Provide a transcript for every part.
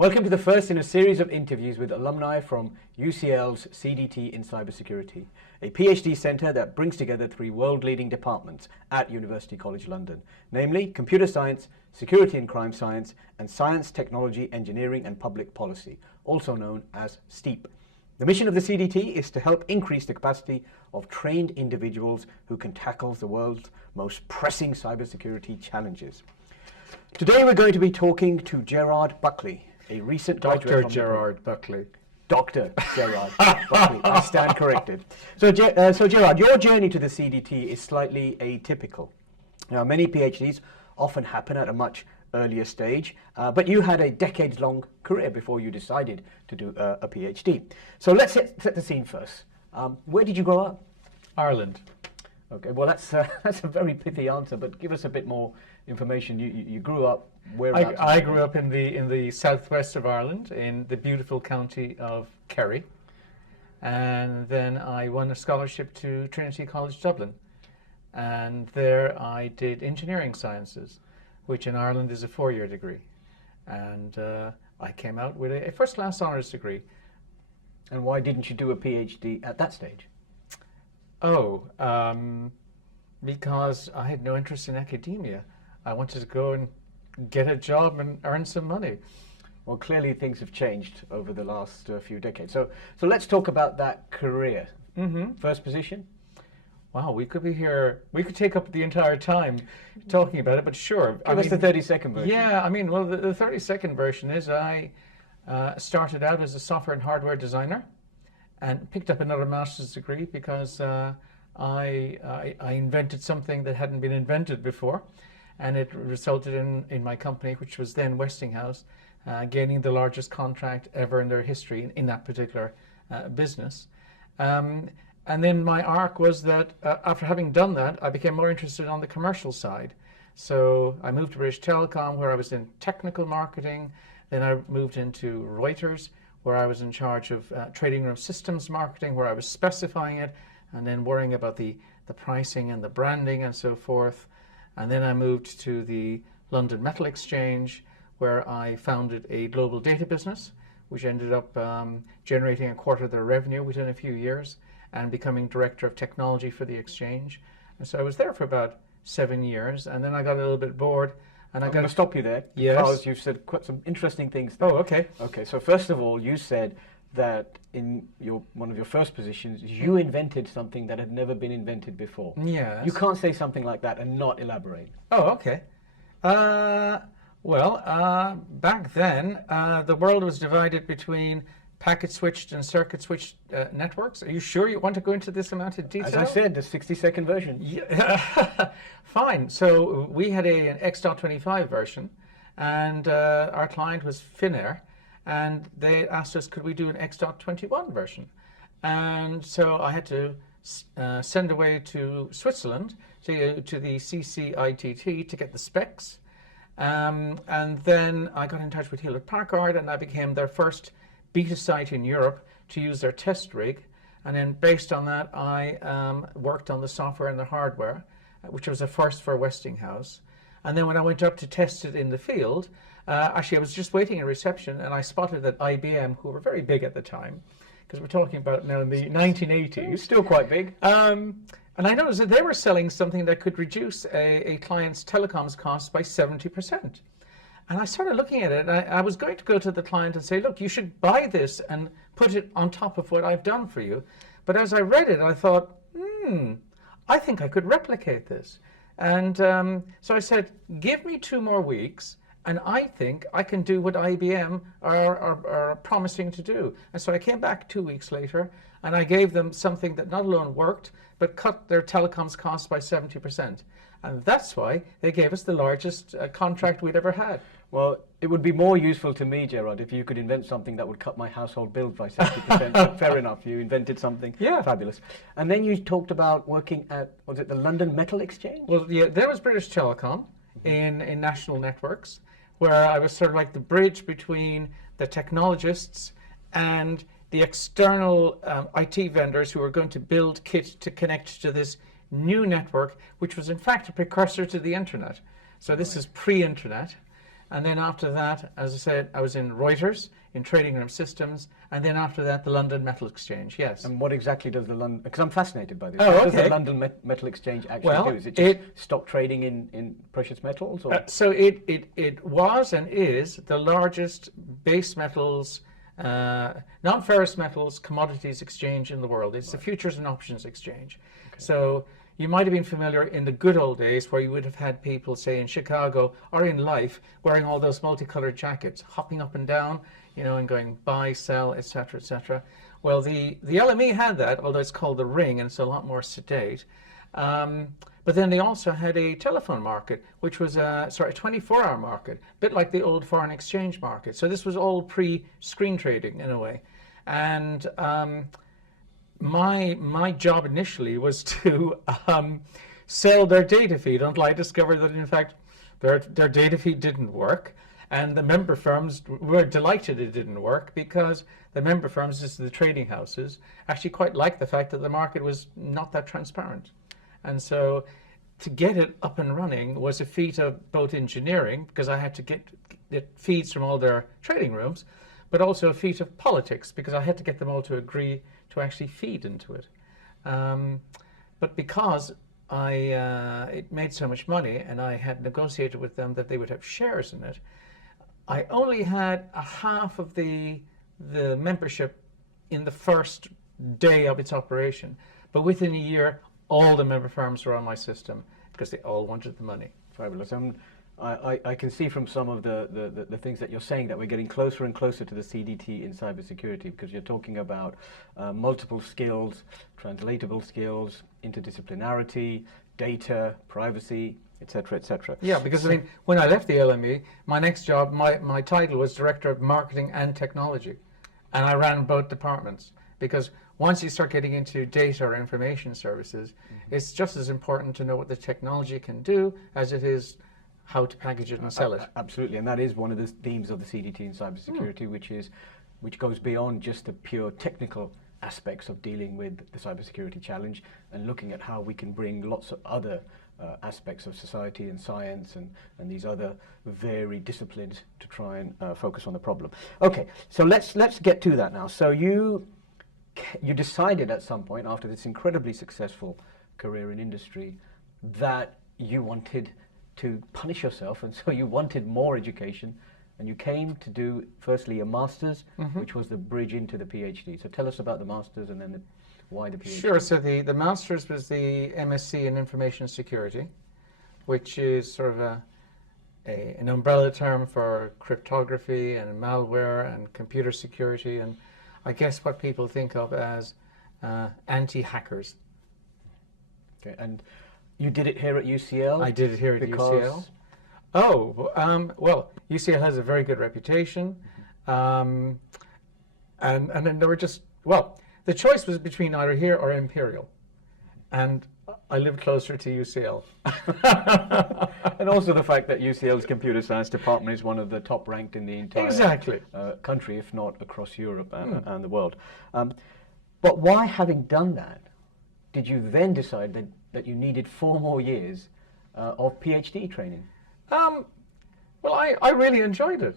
Welcome to the first in a series of interviews with alumni from UCL's CDT in Cybersecurity, a PhD centre that brings together three world-leading departments at University College London, namely Computer Science, Security and Crime Science, and Science, Technology, Engineering and Public Policy, also known as STEEP. The mission of the CDT is to help increase the capacity of trained individuals who can tackle the world's most pressing cybersecurity challenges. Today we're going to be talking to Gerard Buckley, a recent graduate from Gerard Buckley. Dr. Gerard Buckley, I stand corrected. So Gerard, your journey to the CDT is slightly atypical. Now, many PhDs often happen at a much earlier stage, but you had a decades-long career before you decided to do a PhD. So let's set the scene first. Where did you grow up? Ireland. Okay, well that's a very pithy answer, but give us a bit more information. You grew up where? I grew up in the southwest of Ireland, in the beautiful county of Kerry, and then I won a scholarship to Trinity College Dublin, and there I did engineering sciences, which in Ireland is a 4-year degree, and I came out with a first-class honours degree. And why didn't you do a PhD at that stage? Oh, because I had no interest in academia. I wanted to go and get a job and earn some money. Well, clearly things have changed over the last few decades. So let's talk about that career. Mm-hmm. First position? Wow, we could be here. We could take up the entire time talking about it, but sure. Give us the 30-second version. Yeah, I mean, well, the 30-second version is I started out as a software and hardware designer and picked up another master's degree because I invented something that hadn't been invented before, and it resulted in my company, which was then Westinghouse, gaining the largest contract ever in their history in that particular business. And then my arc was that after having done that, I became more interested on the commercial side. So I moved to British Telecom, where I was in technical marketing. Then I moved into Reuters, where I was in charge of trading room systems marketing, where I was specifying it and then worrying about the pricing and the branding and so forth. And then I moved to the London Metal Exchange, where I founded a global data business, which ended up generating a quarter of their revenue within a few years and becoming director of technology for the exchange. And so I was there for about 7 years, and then I got a little bit bored. And I'm going to stop you there, yes, because you've said quite some interesting things there. Oh, okay. Okay, so first of all, you said that in one of your first positions, you invented something that had never been invented before. Yes. You can't say something like that and not elaborate. Oh, okay. Back then, the world was divided between packet-switched and circuit-switched networks. Are you sure you want to go into this amount of detail? As I said, the 60-second version. Yeah. Fine. So we had an X.25 version, and our client was Finnair, and they asked us, could we do an X.21 version? And so I had to send away to Switzerland, to the CCITT, to get the specs. And then I got in touch with Hewlett-Packard, and I became their first beta site in Europe to use their test rig. And then based on that, I worked on the software and the hardware, which was a first for Westinghouse. And then when I went up to test it in the field, actually I was just waiting in reception, and I spotted that IBM, who were very big at the time, because we're talking about now in the 1980s. Still quite big. And I noticed that they were selling something that could reduce a client's telecoms costs by 70%. And I started looking at it, and I was going to go to the client and say, look, you should buy this and put it on top of what I've done for you. But as I read it, I thought, I think I could replicate this. And so I said, give me 2 more weeks, and I think I can do what IBM are promising to do. And so I came back 2 weeks later, and I gave them something that not alone worked, but cut their telecoms costs by 70%. And that's why they gave us the largest contract we'd ever had. Well, it would be more useful to me, Gerard, if you could invent something that would cut my household bills by 70%. But fair enough, you invented something fabulous. And then you talked about working at, was it the London Metal Exchange? Well, yeah, there was British Telecom in national networks, where I was sort of like the bridge between the technologists and the external IT vendors who were going to build kit to connect to this new network, which was in fact a precursor to the internet. So this is pre-internet. And then after that, as I said, I was in Reuters, in trading room systems, and then after that, the London Metal Exchange, yes. And what exactly does the London, because I'm fascinated by this, Oh, what does okay. the London Metal Exchange actually do? Is it just stock trading in precious metals? Or? So it was and is the largest base metals, non-ferrous metals commodities exchange in the world. It's the futures and options exchange. Okay. So you might have been familiar in the good old days where you would have had people, say in Chicago or in life, wearing all those multicolored jackets, hopping up and down, you know, and going buy, sell, etc., etc. Well, the LME had that, although it's called the Ring and it's a lot more sedate. But then they also had a telephone market, which was a 24-hour market, a bit like the old foreign exchange market. So this was all pre-screen trading in a way. And my job initially was to sell their data feed until I discovered that in fact their data feed didn't work, and the member firms were delighted it didn't work because the member firms, this is the trading houses, actually quite liked the fact that the market was not that transparent. And so to get it up and running was a feat of both engineering, because I had to get feeds from all their trading rooms, but also a feat of politics, because I had to get them all to agree to actually feed into it. But because it made so much money and I had negotiated with them that they would have shares in it, I only had a half of the membership in the first day of its operation. But within a year, all the member firms were on my system because they all wanted the money. Fabulous. I can see from some of the things that you're saying that we're getting closer and closer to the CDT in cybersecurity, because you're talking about multiple skills, translatable skills, interdisciplinarity, data, privacy, etc., etc. Yeah, because I mean, when I left the LME, my next job, my title was Director of Marketing and Technology, and I ran both departments, because once you start getting into data or information services, it's just as important to know what the technology can do as it is how to package it and sell it. Absolutely, and that is one of the themes of the CDT in cybersecurity, which goes beyond just the pure technical aspects of dealing with the cybersecurity challenge and looking at how we can bring lots of other aspects of society and science and these other varied disciplines to try and focus on the problem. Okay, so let's get to that now. So you decided at some point after this incredibly successful career in industry that you wanted to punish yourself, and so you wanted more education, and you came to do firstly a master's, which was the bridge into the PhD. So tell us about the master's and then why the PhD. Sure, so the master's was the MSc in Information Security, which is sort of an umbrella term for cryptography and malware and computer security, and I guess what people think of as anti-hackers. Okay, and you did it here at UCL? I did it here at UCL. Oh, well, UCL has a very good reputation, and then there were just, well, the choice was between either here or Imperial, and I lived closer to UCL. And also the fact that UCL's computer science department is one of the top ranked in the entire country, if not across Europe and the world. But why, having done that, did you then decide that you needed 4 more years of PhD training? Well, I really enjoyed it.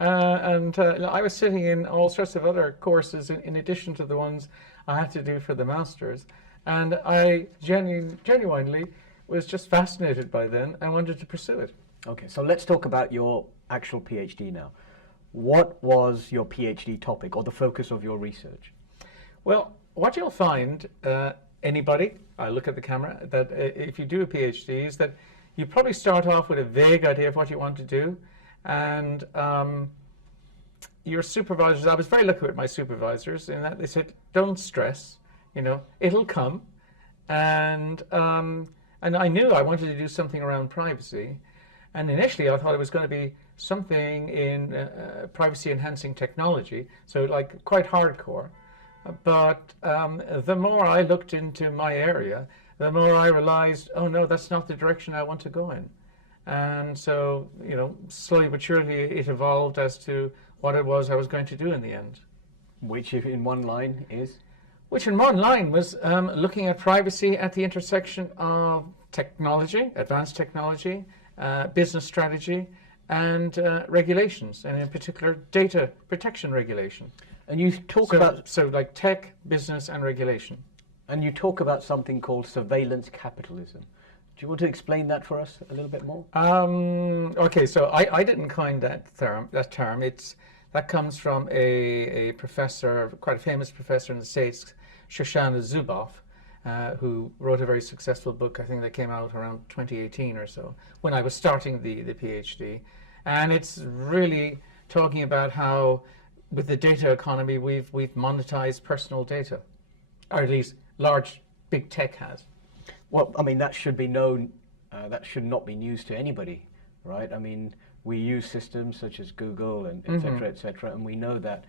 And I was sitting in all sorts of other courses in addition to the ones I had to do for the master's. And I genuinely was just fascinated by them and wanted to pursue it. Okay, so let's talk about your actual PhD now. What was your PhD topic or the focus of your research? Well, what you'll find, anybody, I look at the camera, that if you do a PhD is that you probably start off with a vague idea of what you want to do, and your supervisors, I was very lucky with my supervisors in that they said, don't stress, you know, it'll come. And I knew I wanted to do something around privacy. And initially I thought it was going to be something in privacy enhancing technology, so like quite hardcore. But the more I looked into my area, the more I realized, oh no, that's not the direction I want to go in. And so, you know, slowly but surely it evolved as to what it was I was going to do in the end. Which, if in one line, is? Which in one line was looking at privacy at the intersection of technology, advanced technology, business strategy, and regulations, and in particular data protection regulation. And you talk about So like tech, business, and regulation. and you talk about something called surveillance capitalism. Do you want to explain that for us a little bit more? Okay, so I didn't coin that term. That comes from a professor, quite a famous professor in the States, Shoshana Zuboff, who wrote a very successful book, I think that came out around 2018 or so, when I was starting the PhD. And it's really talking about how, with the data economy, we've monetized personal data, or at least large, big tech has. Well, I mean, that should be known, that should not be news to anybody, right? I mean, we use systems such as Google and et cetera, and we know that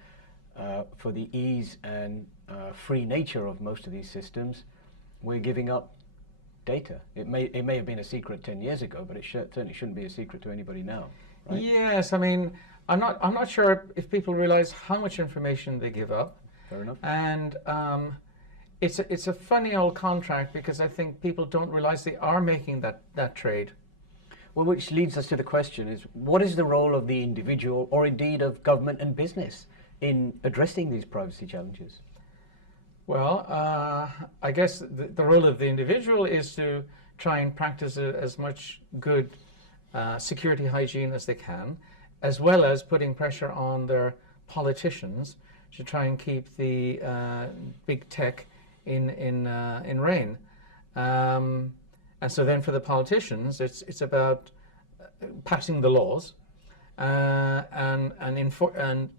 for the ease and free nature of most of these systems, we're giving up data. It may have been a secret 10 years ago, but it certainly shouldn't be a secret to anybody now, right? Yes, I mean, I'm not sure if people realize how much information they give up. Fair enough. And it's a funny old contract, because I think people don't realize they are making that trade. Well, which leads us to the question is, what is the role of the individual, or indeed of government and business, in addressing these privacy challenges? Well, I guess the role of the individual is to try and practice as much good security hygiene as they can, as well as putting pressure on their politicians to try and keep the big tech in reign. And so then for the politicians, it's about passing the laws and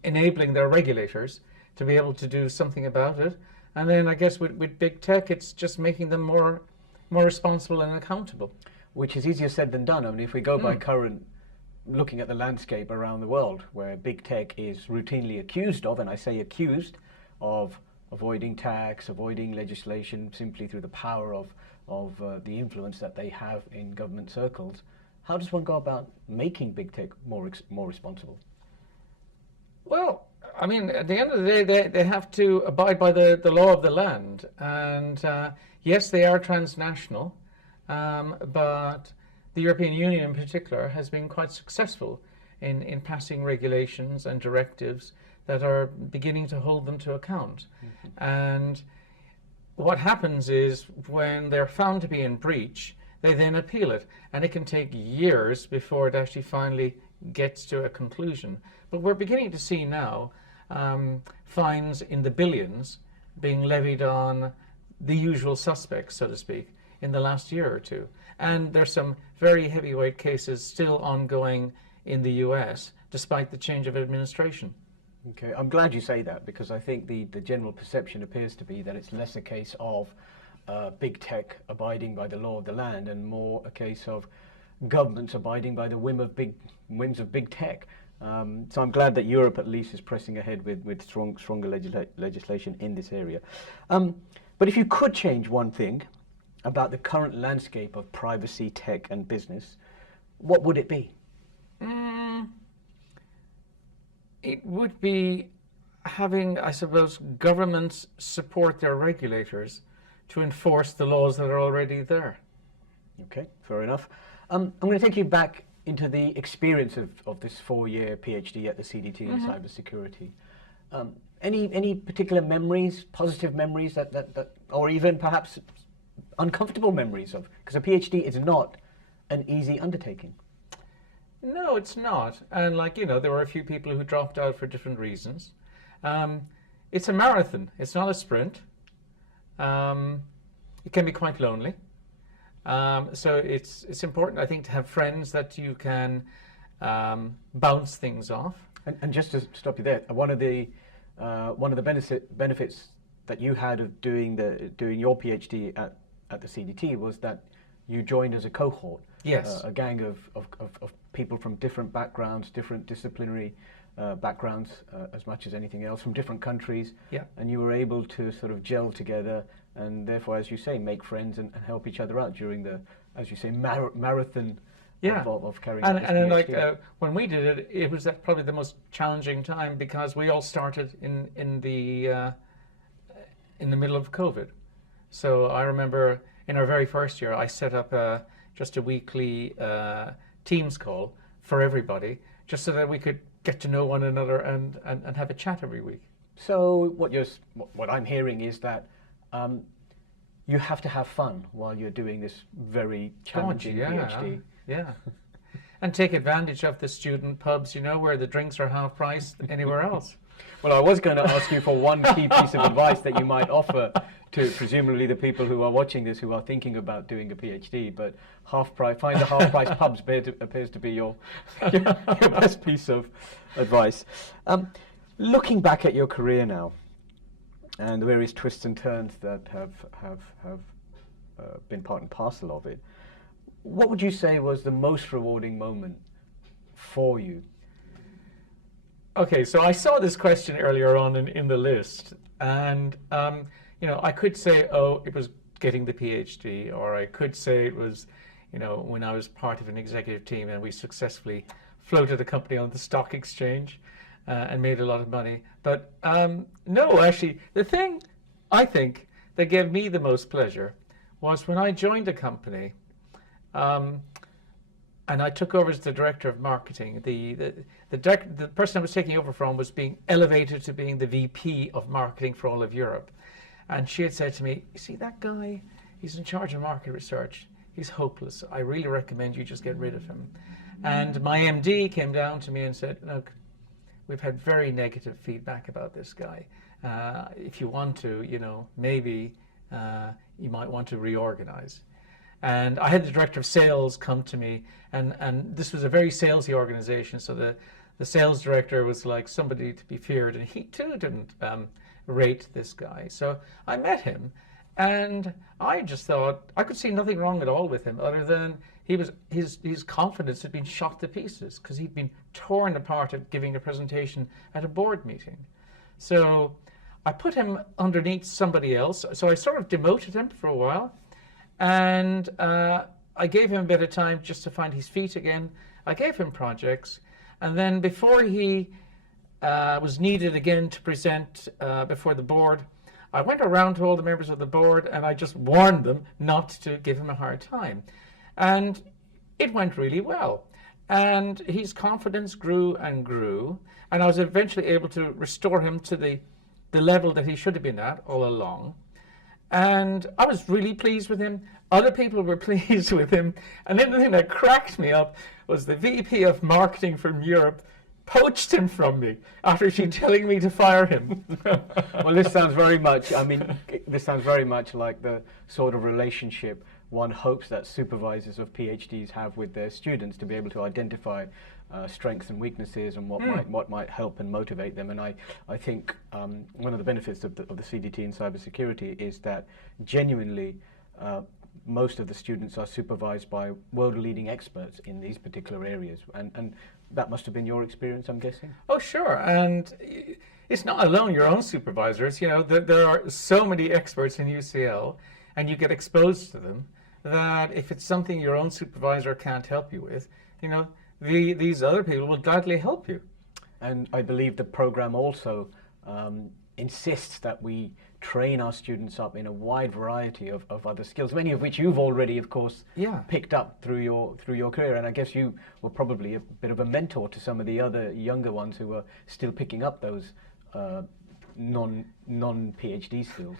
enabling their regulators to be able to do something about it. And then I guess with big tech, it's just making them more responsible and accountable. Which is easier said than done. I mean, if we go by looking at the landscape around the world, where big tech is routinely accused of, and I say accused, of avoiding tax, avoiding legislation simply through the power of the influence that they have in government circles, how does one go about making big tech more responsible? Well, I mean, at the end of the day, they have to abide by the law of the land. And yes, they are transnational, but the European Union in particular has been quite successful in passing regulations and directives that are beginning to hold them to account. And what happens is, when they're found to be in breach, they then appeal it, and it can take years before it actually finally gets to a conclusion. But we're beginning to see now fines in the billions being levied on the usual suspects, so to speak, in the last year or two. And there's some very heavyweight cases still ongoing in the US, despite the change of administration. Okay, I'm glad you say that, because I think the general perception appears to be that it's less a case of big tech abiding by the law of the land, and more a case of governments abiding by the whims of big tech. So I'm glad that Europe at least is pressing ahead with stronger legislation in this area. But if you could change one thing about the current landscape of privacy, tech and business, what would it be? It would be having, I suppose, governments support their regulators to enforce the laws that are already there. Okay, fair enough. I'm going to take you back into the experience of this 4-year PhD at the CDT in cybersecurity. Any particular memories, positive memories that or even perhaps uncomfortable memories of? Because a PhD is not an easy undertaking. No, it's not. And there were a few people who dropped out for different reasons. It's a marathon. It's not a sprint. It can be quite lonely. So it's important, I think, to have friends that you can bounce things off. And just to stop you there, one of the benefits that you had of doing your PhD at the CDT was that you joined as a cohort. Yes. A gang of people from different backgrounds, different disciplinary backgrounds, as much as anything else, from different countries. Yeah. And you were able to sort of gel together, and therefore, as you say, make friends and help each other out during the, as you say, marathon of carrying out this PhD. When we did it, it was probably the most challenging time, because we all started in the middle of COVID. So I remember in our very first year, I set up just a weekly Teams call for everybody, just so that we could get to know one another and have a chat every week. So what I'm hearing is that you have to have fun while you're doing this very challenging PhD. Yeah. And take advantage of the student pubs, where the drinks are half price anywhere else. Well, I was going to ask you for one key piece of advice that you might offer to presumably the people who are watching this who are thinking about doing a PhD, but find the half-price pubs appears to be your best piece of advice. Looking back at your career now, and the various twists and turns that have been part and parcel of it, what would you say was the most rewarding moment for you? Okay, so I saw this question earlier on in the list, and I could say, it was getting the PhD, or I could say it was, when I was part of an executive team and we successfully floated a company on the stock exchange and made a lot of money. But no, actually, the thing I think that gave me the most pleasure was when I joined a company. And I took over as the director of marketing. The person I was taking over from was being elevated to being the VP of marketing for all of Europe. And she had said to me, "You see that guy? He's in charge of market research. He's hopeless. I really recommend you just get rid of him." And my MD came down to me and said, "Look, we've had very negative feedback about this guy. If you want to, maybe you might want to reorganize." And I had the director of sales come to me, and this was a very salesy organization, so the sales director was like somebody to be feared, and he too didn't rate this guy. So I met him, and I just thought I could see nothing wrong at all with him, other than his confidence had been shot to pieces because he'd been torn apart at giving a presentation at a board meeting. So I put him underneath somebody else, so I sort of demoted him for a while. And I gave him a bit of time just to find his feet again. I gave him projects, and then before he was needed again to present before the board, I went around to all the members of the board and I just warned them not to give him a hard time. And it went really well. And his confidence grew and grew, and I was eventually able to restore him to the level that he should have been at all along. And I was really pleased with him. Other people were pleased with him. And then the thing that cracked me up was the VP of marketing from Europe poached him from me after she telling me to fire him. Well, this sounds very much like the sort of relationship one hopes that supervisors of PhDs have with their students, to be able to identify strengths and weaknesses and what might help and motivate them. And I think one of the benefits of the CDT in cybersecurity is that genuinely most of the students are supervised by world-leading experts in these particular areas, and that must have been your experience, I'm guessing. Oh, sure. And it's not alone your own supervisors. There are so many experts in UCL, and you get exposed to them, that if it's something your own supervisor can't help you with, these other people will gladly help you. And I believe the program also insists that we train our students up in a wide variety of other skills, many of which you've already, of course, picked up through your career. And I guess you were probably a bit of a mentor to some of the other younger ones who are still picking up those non-PhD skills.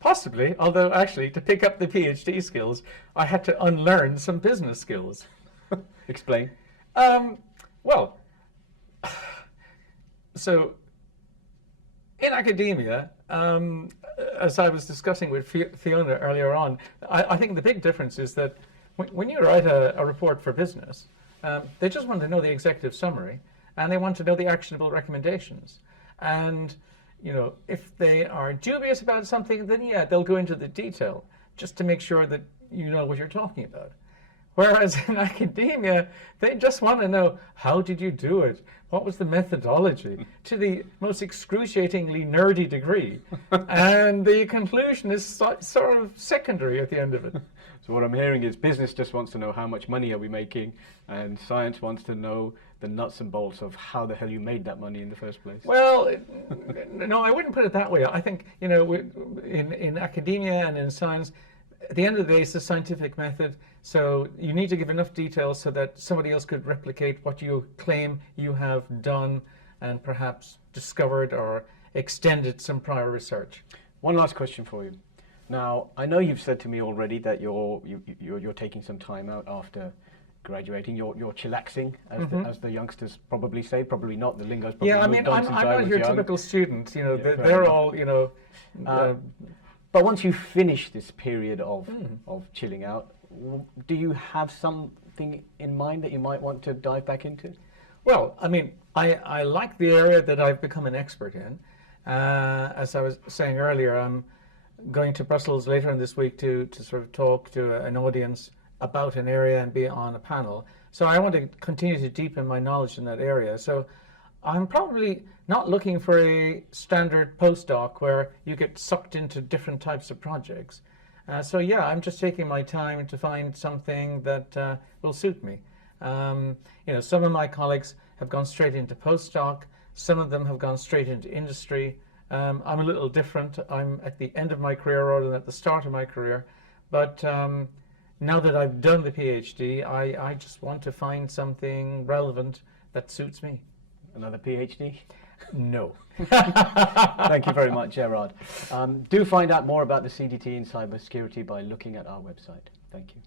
Possibly, although actually to pick up the PhD skills, I had to unlearn some business skills. Explain. Well, so in academia, as I was discussing with Fiona earlier on, I think the big difference is that when you write a report for business, they just want to know the executive summary, and they want to know the actionable recommendations. And if they are dubious about something, then they'll go into the detail just to make sure that you know what you're talking about. Whereas in academia, they just want to know, how did you do it? What was the methodology? To the most excruciatingly nerdy degree. And the conclusion is sort of secondary at the end of it. So what I'm hearing is business just wants to know how much money are we making, and science wants to know the nuts and bolts of how the hell you made that money in the first place. Well, no, I wouldn't put it that way. I think, in academia and in science, at the end of the day, it's a scientific method, so you need to give enough details so that somebody else could replicate what you claim you have done and perhaps discovered or extended some prior research. One last question for you. Now, I know you've said to me already that you're taking some time out after graduating. You're chillaxing, as the youngsters probably say. Probably not. The lingo's probably Yeah, I moved mean, on I'm since not I was your young. typical student. You know, Yeah, they're enough. all, you know. But once you finish this period of chilling out, do you have something in mind that you might want to dive back into? Well, I mean, I like the area that I've become an expert in. As I was saying earlier, I'm going to Brussels later in this week to sort of talk to an audience about an area and be on a panel. So I want to continue to deepen my knowledge in that area. So I'm probably not looking for a standard postdoc where you get sucked into different types of projects. So yeah, I'm just taking my time to find something that will suit me. You know, some of my colleagues have gone straight into postdoc. Some of them have gone straight into industry. I'm a little different. I'm at the end of my career rather than at the start of my career. But now that I've done the PhD, I just want to find something relevant that suits me. Another PhD? No. Thank you very much, Gerard. Do find out more about the CDT in cybersecurity by looking at our website. Thank you.